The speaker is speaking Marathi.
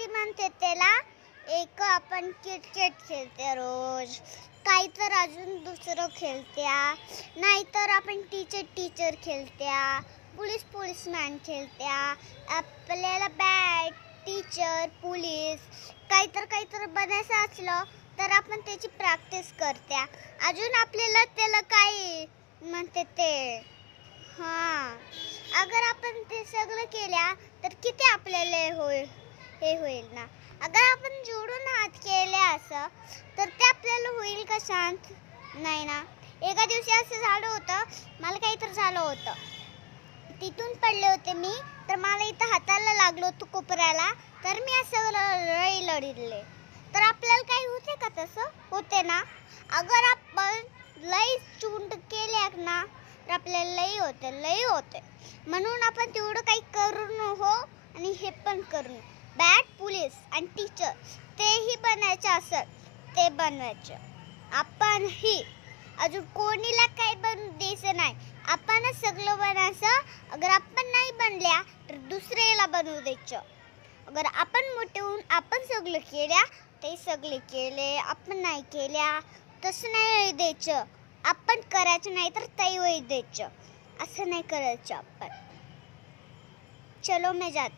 कधी म्हणते त्याला एक आपण क्रिकेट खेळते रोज, काही तर अजून दुसरं खेळत्या, नाहीतर आपण टीचर खेळत्या, पोलीसमॅन खेळत्या. आपल्याला बॅट टीचर पोलीस काहीतर बनायचं असलं तर आपण त्याची प्रॅक्टिस करत्या. अजून आपल्याला त्याला काय म्हणते ते अगर आपण ते सगळं केल्या तर किती आपल्याला हे होईल ना. अगर आपण जोडून हात केले असं तर ते आपल्याला होईल का शांत? नाही ना. एका दिवशी असं झालं होतं, मला काहीतरी झालं होतं, तिथून पडले होते मी, तर मला इथं हाताला लागलो होतं कोपऱ्याला, तर मी असं लढले. तर आपल्याला काही होते का? तसं होते ना. अगर आपण लई चूंड केल्या ना तर आपल्याला लई होते. म्हणून आपण तेवढं काही करू नको आणि हे पण करू. बॅट पोलीस आणि टीचर तेही बनायचं असेल ते बनवायचं. आपण ही अजून कोणीला काही बनू द्यायचं नाही. आपणच सगळं बनायचं. अगर आपण नाही बनल्या तर दुसऱ्याला बनवू द्यायचं. अगर आपण मोठे होऊन आपण सगळं केल्या, ते सगळे केले, आपण नाही केल्या तसं नाही द्यायचं. आपण करायचं नाही तर ते द्यायचं. असं नाही करायचं आपण. चलो मैं जाती.